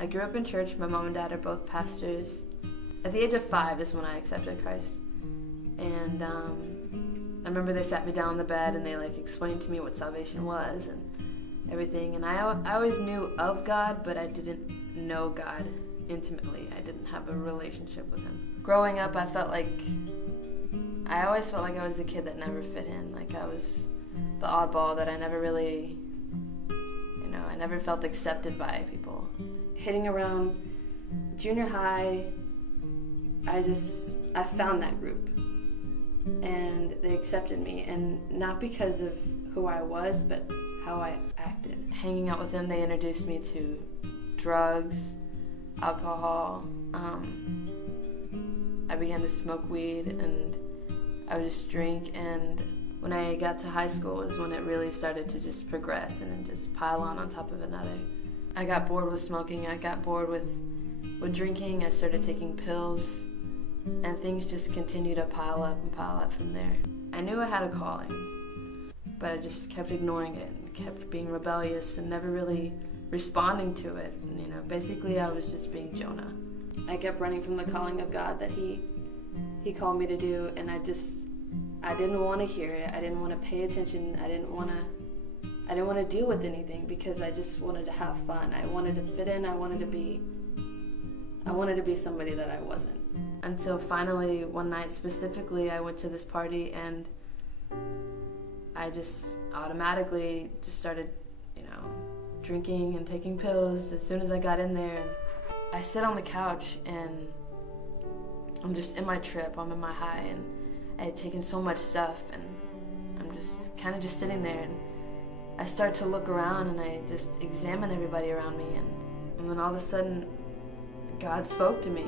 I grew up in church. My mom and dad are both pastors. At the age of 5 is when I accepted Christ. And I remember they sat me down on the bed and they explained to me what salvation was and everything. And I always knew of God, but I didn't know God intimately. I didn't have a relationship with him. Growing up, I always felt like I was the kid that never fit in. Like I was the oddball that I never really, I never felt accepted by people. Hitting around junior high, I found that group. And they accepted me, and not because of who I was, but how I acted. Hanging out with them, they introduced me to drugs, alcohol. I began to smoke weed, and I would just drink. And when I got to high school is when it really started to just progress and then just pile on top of another. I got bored with smoking. I got bored with drinking. I started taking pills. And things just continued to pile up from there. I knew I had a calling, but I just kept ignoring it and kept being rebellious and never really responding to it. And, basically I was just being Jonah. I kept running from the calling of God that he called me to do, and I didn't want to hear it. I didn't want to pay attention. I didn't want to deal with anything because I just wanted to have fun. I wanted to fit in. I wanted to be somebody that I wasn't. Until finally one night specifically I went to this party and I just automatically just started, drinking and taking pills as soon as I got in there. And I sit on the couch and I'm just in my trip, I'm in my high, and I had taken so much stuff and I'm just kind of just sitting there, and I start to look around and I just examine everybody around me, and then all of a sudden God spoke to me.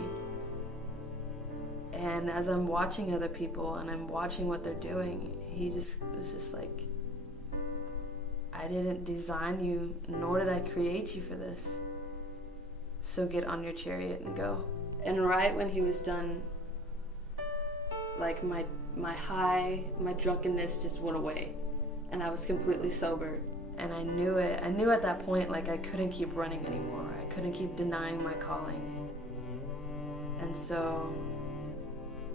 And as I'm watching other people and I'm watching what they're doing, he just was just like, I didn't design you, nor did I create you for this. So get on your chariot and go. And right when he was done, my high, my drunkenness just went away. And I was completely sober. And I knew it. I knew at that point, I couldn't keep running anymore. I couldn't keep denying my calling. And so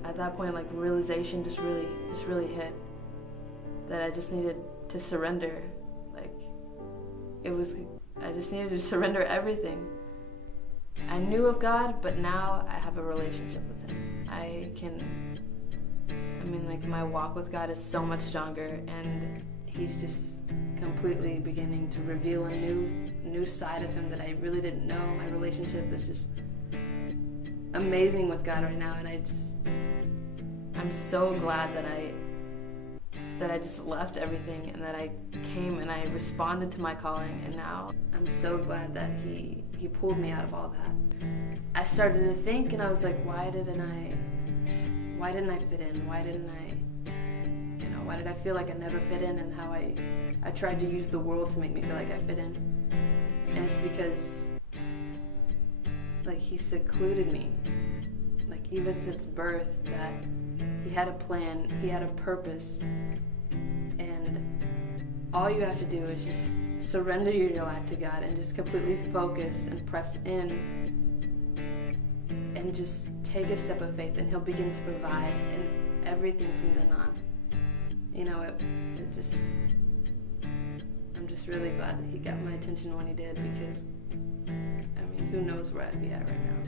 at that point, realization just really hit that I just needed to surrender. I just needed to surrender everything. I knew of God, but now I have a relationship with him. My walk with God is so much stronger, and he's just completely beginning to reveal a new side of him that I really didn't know. My relationship is just amazing with God right now, and I'm so glad that I just left everything and that I came and I responded to my calling, and now I'm so glad that he pulled me out of all that. I started to think, and I was like, why didn't I fit in? Why did I feel like I never fit in, and how I tried to use the world to make me feel like I fit in. And it's because he secluded me, even since birth, that he had a plan, he had a purpose, and all you have to do is just surrender your life to God and just completely focus and press in and just take a step of faith, and he'll begin to provide and everything from then on. I'm just really glad that he got my attention when he did, because who knows where I'd be at right now.